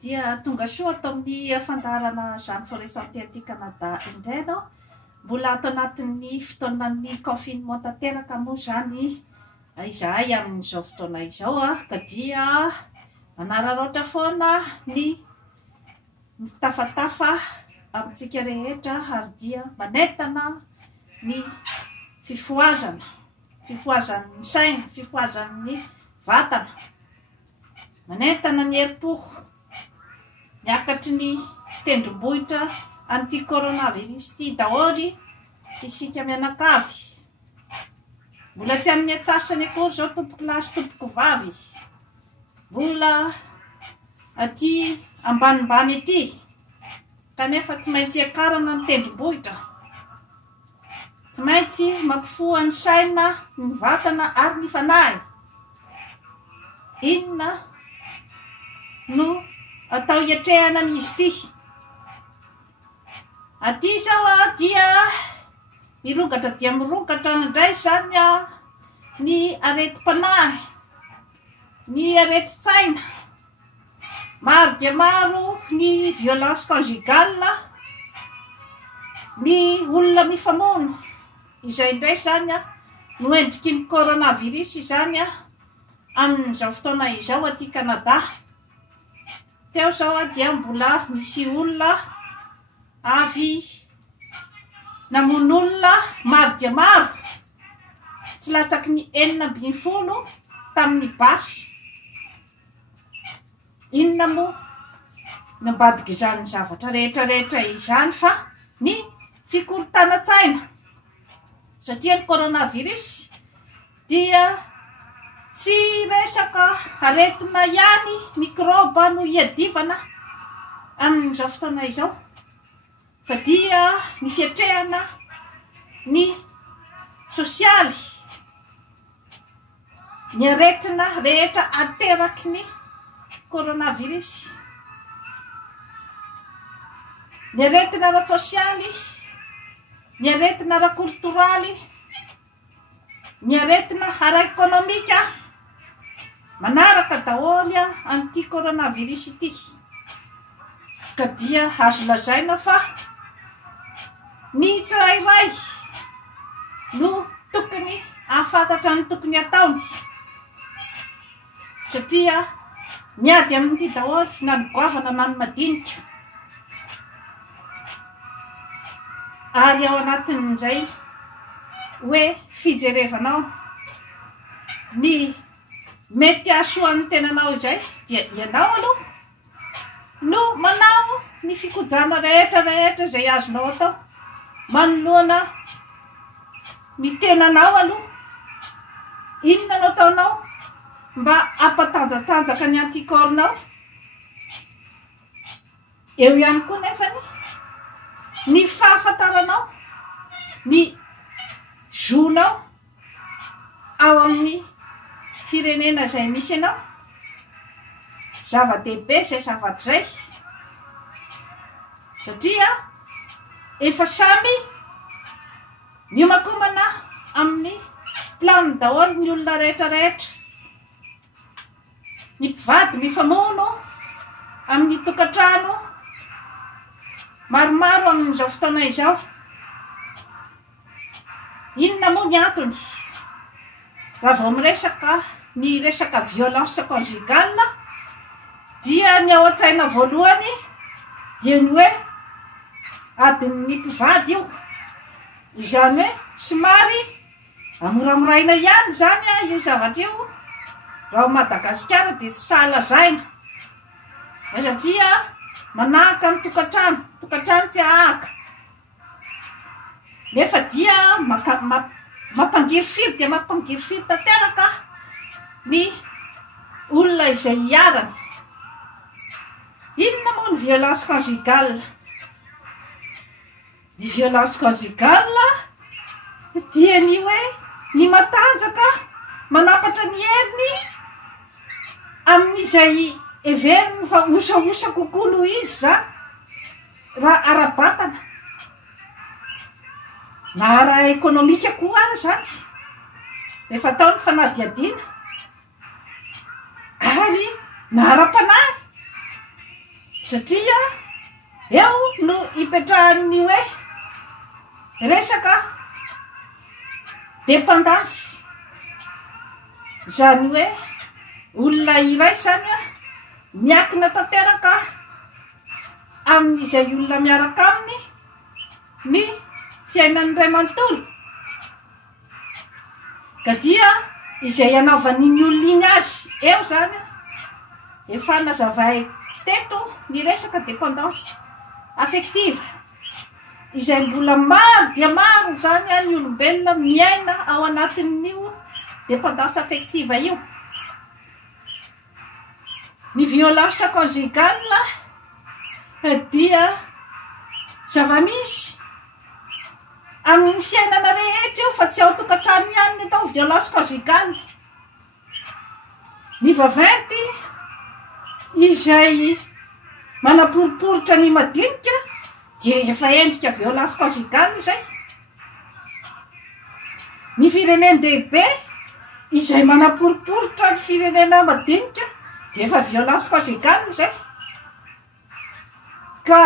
Dia tonga soa atao amin'ny fandaharana izany foresanté aty Canada indray ianao. Mbola ato anatin'ny fotoanan'ny confinement tanteraka moa izany izahay amin'izao fotoana izao ka dia manararaotra foana ny mitafatafa amintsika rehetra ary dia manentana ny fifoazan'ny saina, fifoazan'ny vatana, manentana ny herim-po, miakatry ny tendrombohitra anty coronavirus ity daholo isika mianakavy. Mbola tsy amin'ny atsasany akory zao tompoko lahy sy tompoko vavy, mbola aty ambanimbany aty kanefa tsy maintsy akarana ny tendrombohitra, tsy maintsy mampifoha ny saina, ny vatana ary ny fanahy. Inona no atao hiatrehana an'izy ity? Aty zao dia mirongatra dia mirongatra indray zany ny areti-panahy, ny areti-tsaina. Maro dia maro ny violence conjugale, ny olona mifamono, izay indray zany no endriky ny coronavirus izany amin'izao fotoana izao aty Canada. Teo zao dia mbola misy olona avy namono olona maro dia maro, tsy latsaky ny 9 tamin'ny basy. Inona moa nambadiky izany zavatra rehetrarehetra izany fa ny fikorontanan-tsaina, satria ny coronavirus dia tsy resaka aretina ihany mikroba no hiadivana amin'izao fotoana izao, fa dia ny fiatrehana ny sosialy, ny aretina rehetra ateraky ny coronavirus, ny aretina ara-sosialy, ny aretina ara-kulturaly, ny aretina ara-ekonomika, manaraka daholo an'ity coronavirus ity. Ka dia azo lazaina fa ny tsirairay no tokony ahafantatra ny tokony ataony, satria miady amin'ity daholo na ny goavana na ny madinika. Ary ao anatin'izay hoe fijerevanao ny mety ahasoan'ny tenanao izay dia ianao aloha no manao ny fikojana rehetrarehetra izay azonao atao, manoloana ny tenanao aloha. Inona no ataonao mba ampatanjatanjaka ny anticorps-nao? Eo ihany koa nefany ny fahafantaranao ny zonao ao amin'ny firenena izay misy ianao. Zava-dehibe izay zavatra izay, satria efa samy miomakomana amin'ny plany daholo ny olona rehetrarehetra. Ny mpivady mifamono amin'ny tokantrano maromaro amin'izao fotoana izao. Inona moa ny antony? Raha vao miresaka ny resaka violence conjugale dia ny ao an-tsaina voalohany dia ny hoe adin'ny mpivady io, izany hoe somary amoramoraina ihany zany io zavatra io raha Madagasikara dia tsy sahalazaina, satria manahaka ny tokantrano tsy ahaka. Nefa dia mampangirifiry dia mampangirifiry tanteraka ny olona izay hiarana. Inona moa ny violence conjugale? Ny violence conjugale dia ny hoe ny matanjaka manapatra ny heriny amin'izay everiny fa osaosa kokoa noho izy zany raha ara-batana na ara-ekonomika koa ary zany rehefa atao ny fanadiadiana ary na ara-panahy satria eo no ipetrahany hoe resaka dépendance zany hoe olona iray zany a miakina tanteraka amin'izay olona miaraka aminy ny fiainany ray manontolo ka dia izay anaovan'iny olona iny azy eo zany efa nazavay teto ny resaka dépendance affective izay mbola maro dia maro zany a ny olombelona miaina ao anatin'io dépendance affective io. Ny violence conjugale dia zava-misy amin'ny fiainana rehetra io fa tsy ao tokantrano ihany ny atao violence conjugale. Ny vaventy izay manaporiporitra ny madinika dia efa endrika violence conjugale izay. Ny firenen'dehibe izay manaporiporitra ny firenena madinika dia efa violence conjugale izay. Ka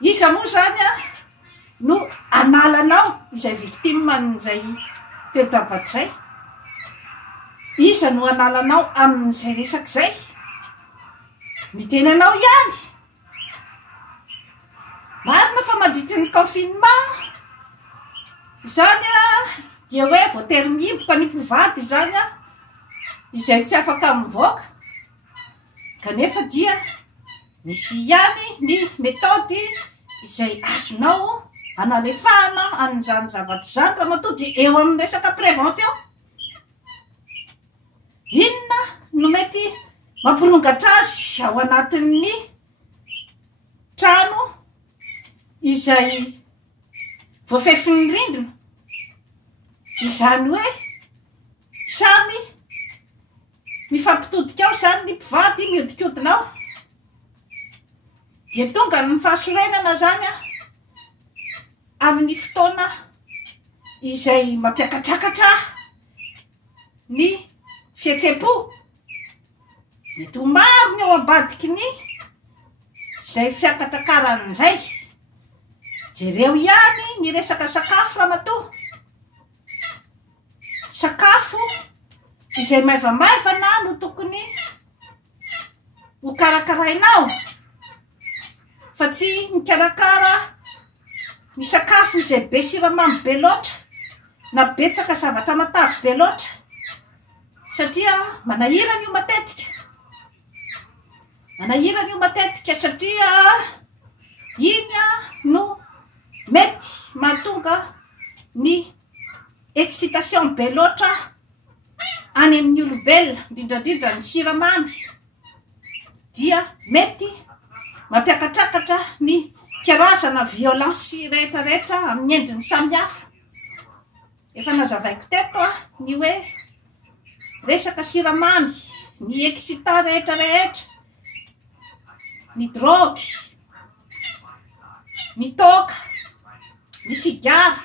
isa moa zany a no analanao izay victime an'izay toejavaty zay. Isa no analanao amin'izay resaky zay. Ny tenanao ihany. Marina fa mandritra ny confinement zany a dia hoe voatery mihiboka ny mpivady zany a izay tsy afaka mivoaka kanefa dia misy ihany ny méthode izay azonao analefahana an'izany zavatra zany raha matody eo amin'ny resaka prévention. Inona no mety mampirongatra azy ao anatin'ny trano izay voafefin'ny rindrina izany hoe samy mifampitodika ao zany ny mpivady miodikodinao dia tonga ny fahasorenana zany a amin'ny fotoana izay mampiakatrakatra ny fihetsepo mety ho maro ny ao ambadiky ny zay fiakatrakaran'izay. Jereo ihany ny resaka sakafo raha matoa. Sakafo izay maivamaivana no tokony ho karakarainao fa tsy mikarakara ny sakafo izay be siramamy be loatra na betsaka zavatra matavy be loatra satria manahirana io matetika. Manahirana io matetika satria iny no mety mahatonga ny excitation be loatra any amin'ny olombelona indrindrandrindra ny siramamy dia mety mampiakatrakatra ny karazana violence rehetrarehetra amin'ny endriny samihafa. Efa nazavaiko teto ny hoe resaka siramamy, ny excitant rehetrarehetra, ny drogue, ny toka, ny sigara.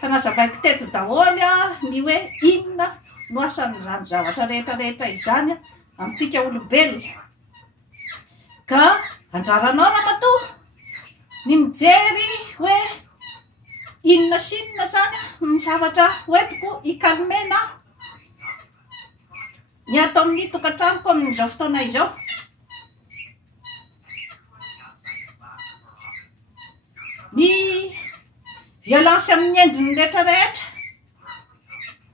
Fa nazavaiko teto daholo ny hoe inona no asan'izany zavatra rehetrarehetra izany amintsika olombelona. Ka anjaranao raha matoa ny mijery hoe inona sinona zany ny zavatra hoentiko ikalmena ny ato amin'ny tokantranoko amin'izao fotoana izao. Ny violence amin'ny endriny rehetrarehetra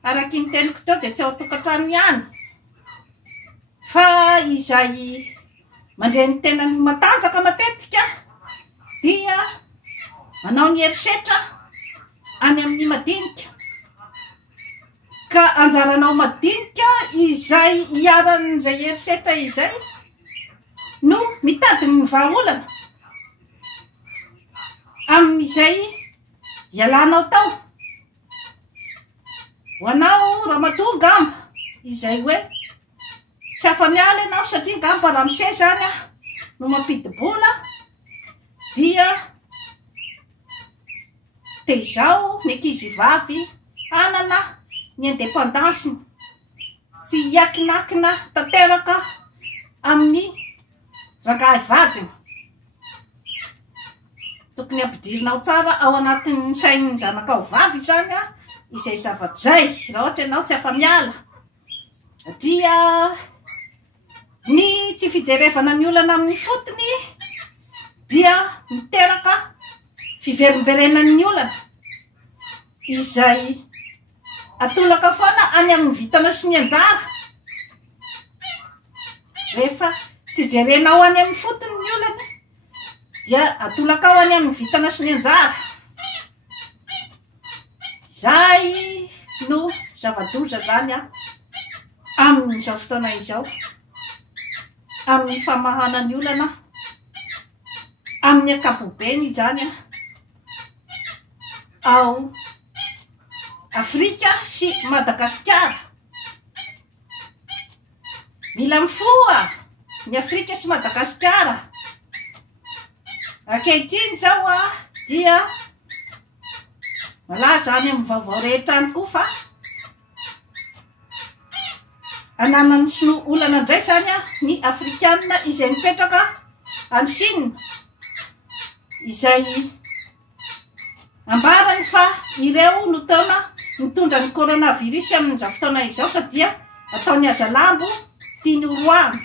araky ny teniko teo dia tsy ao tokantrano ihany fa izay mandreny tena ny matanjaka matetika dia manao ny herisetra any amin'ny madinika. Ka anjaranao madinika izay hiaran'izay herisetra izay no mitadiny ny vahaolana amin'izay ialanao tao. Ho anao raha matoa gamba izay hoe tsy afa-miala ianao satria gamba raha mise zany no mampidibola dia tezao ny ankizy vavy anana ny indépendance tsy iakinakina tanteraka amin'ny rangahy vadiny tokony ampidirinao tsara ao anatin'ny sain'ny zanakao vavy zany a izay zavadray raha ohatra ianao tsy afa-miala satria ny tsy fijerevana ny olana amin'ny fotony dia miteraka fiverimberenan'ny olana izay atolaka foana any amin'ny vitana sy ny anjara rehefa tsy jerenao any amin'ny fotony ny olana dia atolaka ao any amin'ny vitana sy ny anjara zay no zavadoza zany a amin'izao fotoana izao amin'ny famahana ny olana amin'ny ankapobeny zany a ao Afrika sy Madagasikara. Mila mifoha ny Afrika sy Madagasikara. Ankehitriny zao a dia malaza any amin'ny vaovao rehetra any koa fa ananany sinoa olana indray zany a ny Afrikanina izay mipetraka any Chine izay ambarany fa ireo no taona mitondra ny coronavirus amin'izao fotoana izao ka dia ataony aza lambo tiany roany.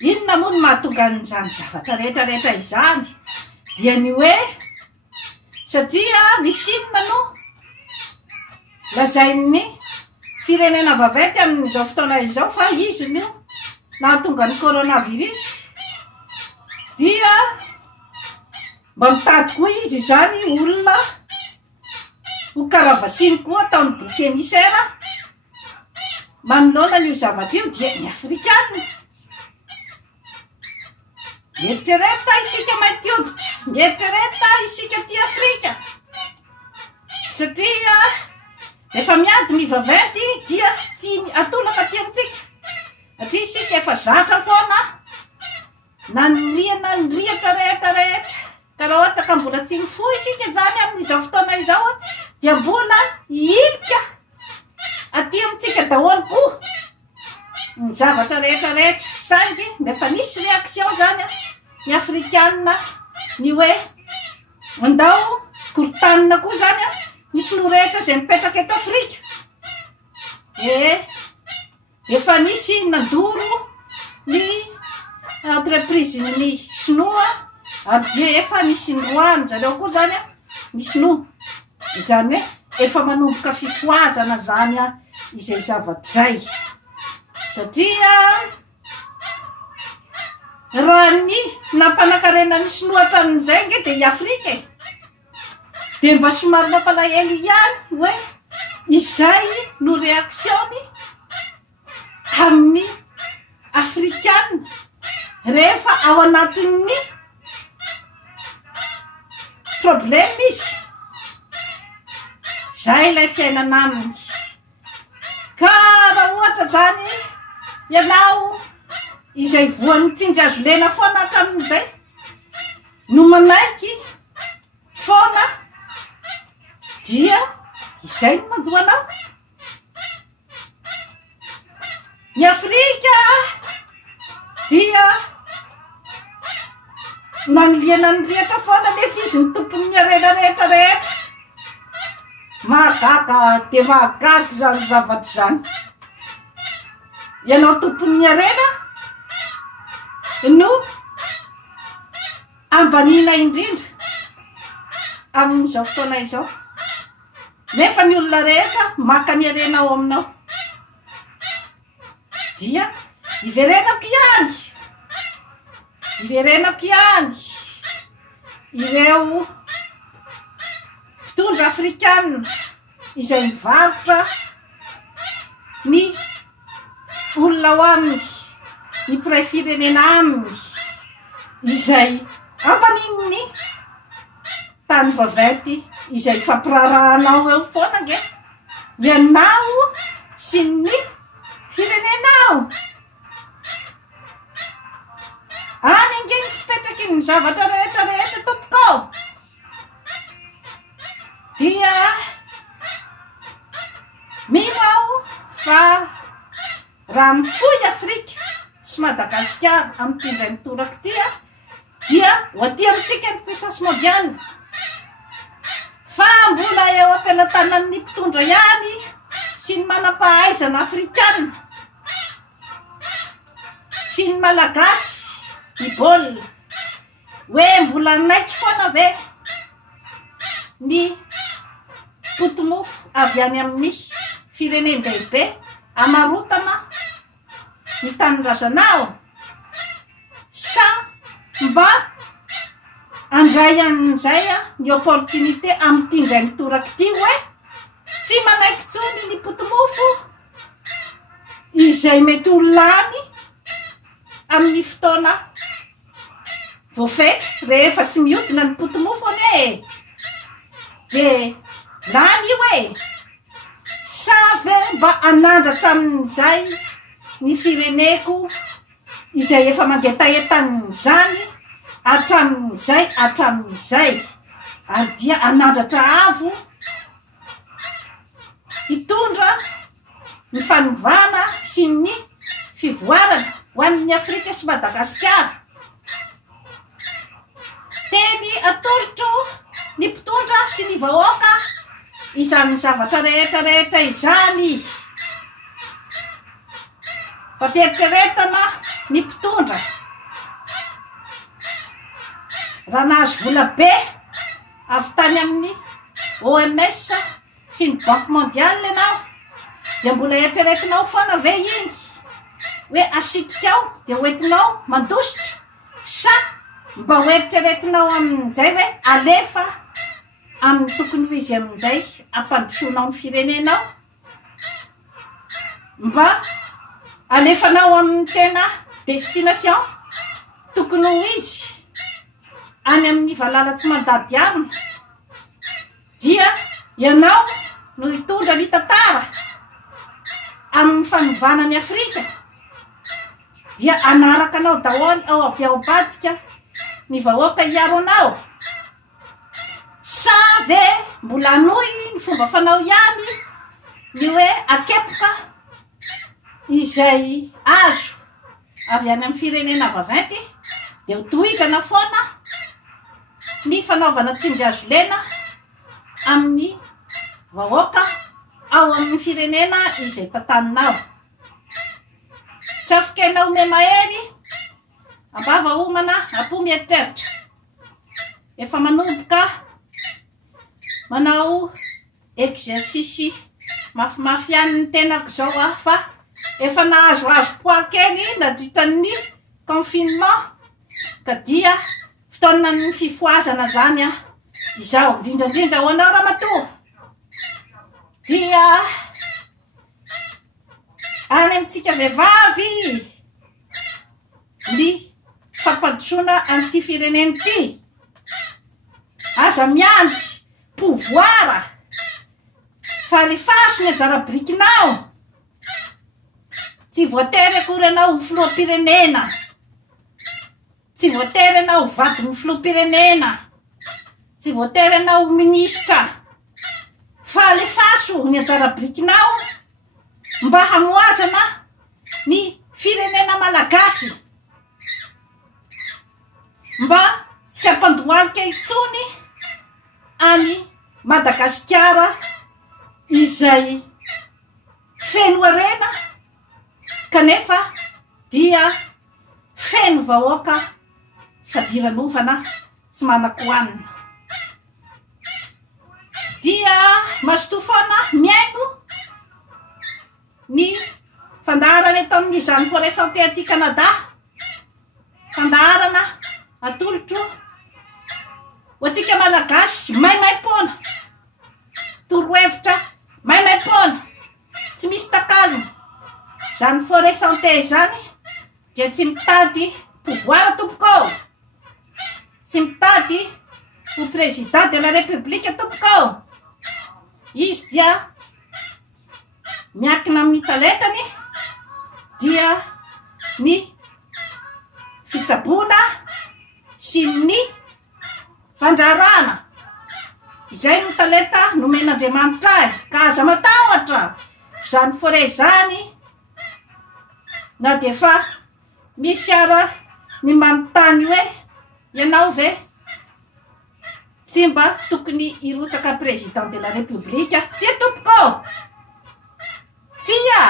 Inona moa no mahatonga an'izany zavatra rehetrarehetra izany dia ny hoe satria ny Chine no lazain'ny firenena vaventy amin'izao fotoana izao fa izy no nahatonga ny coronavirus dia mba mitady koa izy zany olona ho karavasiny koa ataony bouc émissaire manoloana io zavatra io dia ny Afrikanina. Mieritreretra isika mainty hoditra, mieritreretra isika ty Afrika satria efa miady ny vaventy dia tiany atolaka ty amintsika satria isika efa zatra foana na ny liana ny rihatra rehetra rehetra ka raha ohatra ka mbola tsy mifoha isika zany amin'izao fotoana izao dia mbola ilika aty amintsika daholo koa ny zavatra rehetra rehetra saingy nefa nisy réaction zany ny Afrikanina ny hoe andao korotanina koa zany nisy no rehetra zay mipetraka eto Afrika efa nisy nandoro ny entreprise ny sinoa ary dia efa nisy roany zareo koa zany ny sinoa izany hoe efa manomboka fifoazana zany izay zavadray satria raha ny nampanankarena ny sinoa hatramin'izay nge dia i Afrika dia mba somary mampalahelo ihany hoe izay no réactiony amin'ny Afrikanina rehefa ao anatin'ny problème izy zay ilay fiainana aminy ka raha ohatra zany ianao izay voan'ny tsindry azo lena foana hatramin'izay no manaiky foana dia izay no madoanao. Ny Afrika dia nanliana ny rihatra foana nefa izy ny tompony ny arena rehetra rehetra mahagaga dia mahagaga zany zavatra zany ianao tompony ny arena no ambanina indrindra amin'izao fotoana izao nefa ny olona rehetra maka ny arena ao aminao dia iverenako ihany ireo mpitondra Afrikanina izay mivarotra ny olona ho aminy ny mpiray firenena aminy izay ambanin'ny tany vaventy izay fampirarahanao eo foana nge ianao sy ny firenenao any nge ny fipetraky ny zavatra rehetra rehetra tompoko dia mino aho fa raha mifoy Afrika sy sy Madagasikara amin'ny tindray mitoraka tia dia ho aty amintsika ny puissance mondiale fa mbola eo ampelantanan'ny mpitondra ihany sy ny manam-pahaizana afrikana sy ny malagasy ny baolina hoe mbola naiky foana ve ny potomofo avy any amin'ny firenen'lehibe amarotana ny tanin-drazanao sa mba andray an'izay ny opportunité amin'ny tindray mitoraka ty hoe tsy manaiky tsony ny potomofo izay mety ho lany amin'ny fotoana voafetra rehefa tsy miodina ny potomofo ane de lany io e sa ve mba anandratra amin'izay ny fireneko izay efa mangetaetan'izany hatramin'izay ary dia anandratra avo hitondra ny fanovana sy ny fivoarana ho an'ny Afrika sy Madagasikara. Teny atolotro ny mpitondra sy ny vahoaka izany zavatra rehetrarehetra izany fampieriperetana ny mpitondra raha nahazo vola be avy tany amin'ny OMS sy ny Banque mondiale ianao dia mbola eritreretinao foana ve iny hoe asitrika ao dia hoentinao mandositra sa mba hoeritreretinao amin'izay hoe alefa amin'ny tokony ho izy amin'izay ampandrosoanao ny firenenao mba alefanao amin'ny tena destination tokony ho izy any amin'ny valala tsy mandady arina dia ianao no hitondra ny tantara amin'ny fanovana ny Afrika dia anaraka anao daholy ao avy ao badika ny vahoaka hiaro anao sa ve mbola anoy ny fomba fanao ihany ny hoe akepoka izay azo avy any amin'ny firenena vaventy dia ho tohizana foana ny fanaovana tsindry azo lena amin'ny vahoaka ao amin'ny firenena izay tantaninao. Trafikenao me mahery ambava homana apo mieritreritra efa manomboka manao exercice mafimafy ihany ny tenako zao fa efa nahazoazo poids kely nadritran'ny confinement ka dia fotoana ny fifoazana zany izao indrindrandrindra ho anao ramatoa dia any amintsika vehivavy ny fampandrosoana an'ity fireneny ty aza miandry pouvoira fa lefaso ny anjara brikinao tsy voatery akory anao ho filoham-pirenena tsy voatery anao ho vadin'ny filoham-pirenena tsy voatery anao ho ministra fa lefaso ny anjara brikinao mba hamoazana ny firenena malagasy mba tsy ampandohalika itsony any Madagasikara izay feno arena kanefa dia feno vahoaka fadiranovana tsy manakoanina dia masotofoana miaino ny fandaharana eto amin'izany forêt santé aty Canada fandaharana atolotro ho atsika malagasy maimaim-pona torohevitra maimaim-pona tsy misy takalony zany forêt santé zany dia tsy mitady pouvoir tompoko tsy mitady ho président de la république tompoko izy dia miakina amin'ny talentany dia ny fitsabona sy ny fandrarana izay no talenta nomen'Andriamanitra ka aza matahotra zany forêt zany na defa misy ara ny manontany hoe ianao ve tsy mba tokony hirotsaka président de la république tsy tompoko tsia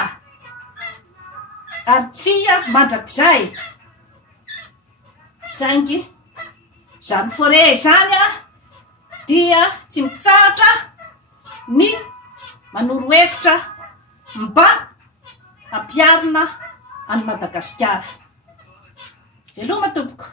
ary tsia mandrakizay saingy zany forêt zany dia tsy mitsahatra ny manoro hevitra mba ampiarina any Madagasikara. Hello matompoko.